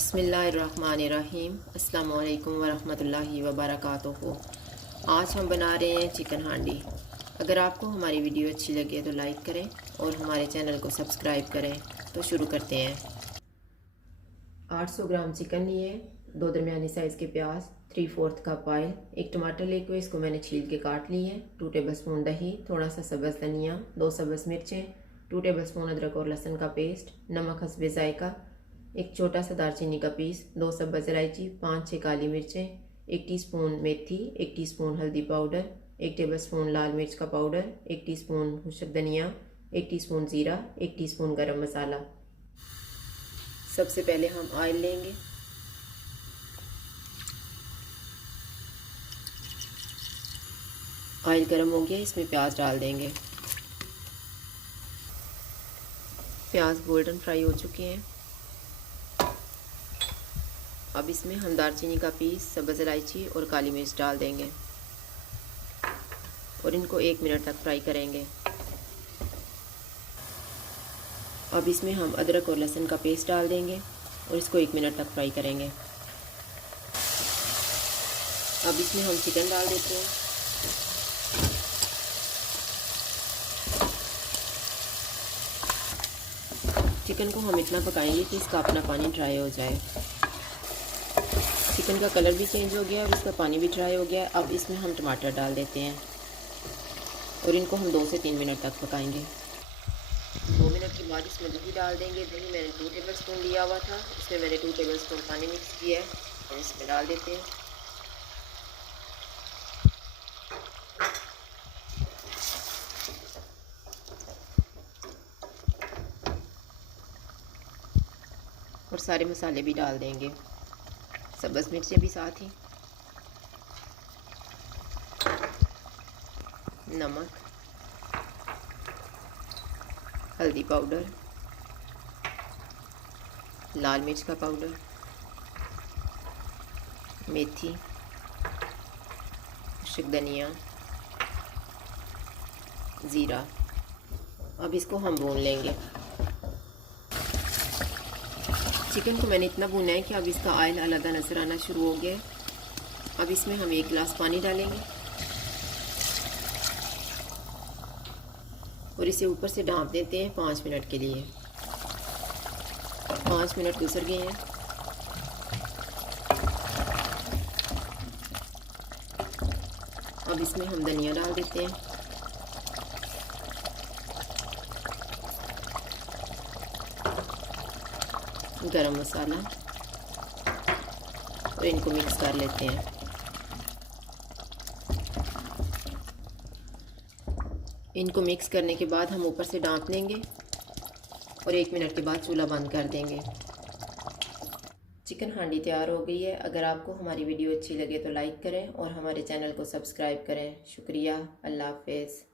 बिस्मिल्लाहिर्रहमानिर्रहीम। अस्सलामु अलैकुम वरहमतुल्लाहि वबरकातुहू। आज हम बना रहे हैं चिकन हांडी। अगर आपको हमारी वीडियो अच्छी लगे तो लाइक करें और हमारे चैनल को सब्सक्राइब करें। तो शुरू करते हैं। 800 ग्राम चिकन लिए, 2 दरमियानी साइज़ के प्याज, 3/4 कप ऑयल, एक टमाटर लेके इसको मैंने छील के काट ली है, 2 टेबलस्पून दही, थोड़ा सा सब्ज़ धनिया, 2 सब्ज़ मिर्चें, 2 टेबलस्पून अदरक और लहसुन का पेस्ट, नमक हस्बे जायका, एक छोटा सा दालचीनी का पीस, 2 सब्ज़ इलायची, 5-6 काली मिर्चें, 1 टीस्पून मेथी, 1 टीस्पून हल्दी पाउडर, 1 टेबलस्पून लाल मिर्च का पाउडर, 1 टीस्पून खुश्क धनिया, 1 टीस्पून ज़ीरा, 1 टीस्पून गरम मसाला। सबसे पहले हम ऑयल लेंगे। ऑयल गर्म हो गया, इसमें प्याज डाल देंगे। प्याज गोल्डन फ्राई हो चुके हैं। अब इसमें हम दालचीनी का पीस, सब्ज़ इलायची और काली मिर्च डाल देंगे और इनको 1 मिनट तक फ्राई करेंगे। अब इसमें हम अदरक और लहसुन का पेस्ट डाल देंगे और इसको 1 मिनट तक फ्राई करेंगे। अब इसमें हम चिकन डाल देते हैं। चिकन को हम इतना पकाएंगे कि इसका अपना पानी ड्राई हो जाए। चिकन का कलर भी चेंज हो गया और इसका पानी भी ड्राई हो गया। अब इसमें हम टमाटर डाल देते हैं और इनको हम 2 से 3 मिनट तक पकाएंगे। 2 मिनट के बाद इसमें दही डाल देंगे। दही मैंने 2 टेबलस्पून लिया हुआ था, इसमें मैंने 2 टेबलस्पून पानी मिक्स किया है और इसमें डाल देते हैं। और सारे मसाले भी डाल देंगे, सब्ज़ मिर्चें भी साथ ही, नमक, हल्दी पाउडर, लाल मिर्च का पाउडर, मेथी, खुश्क धनिया, ज़ीरा। अब इसको हम भून लेंगे। चिकन को मैंने इतना भुना है कि अब इसका ऑयल अलग नज़र आना शुरू हो गया है। अब इसमें हम 1 गिलास पानी डालेंगे और इसे ऊपर से ढाँप देते हैं 5 मिनट के लिए। 5 मिनट गुजर गए हैं। अब इसमें हम धनिया डाल देते हैं, गरम मसाला, और इनको मिक्स कर लेते हैं। इनको मिक्स करने के बाद हम ऊपर से ढाँप लेंगे और 1 मिनट के बाद चूल्हा बंद कर देंगे। चिकन हांडी तैयार हो गई है। अगर आपको हमारी वीडियो अच्छी लगे तो लाइक करें और हमारे चैनल को सब्सक्राइब करें। शुक्रिया। अल्लाह हाफ़िज़।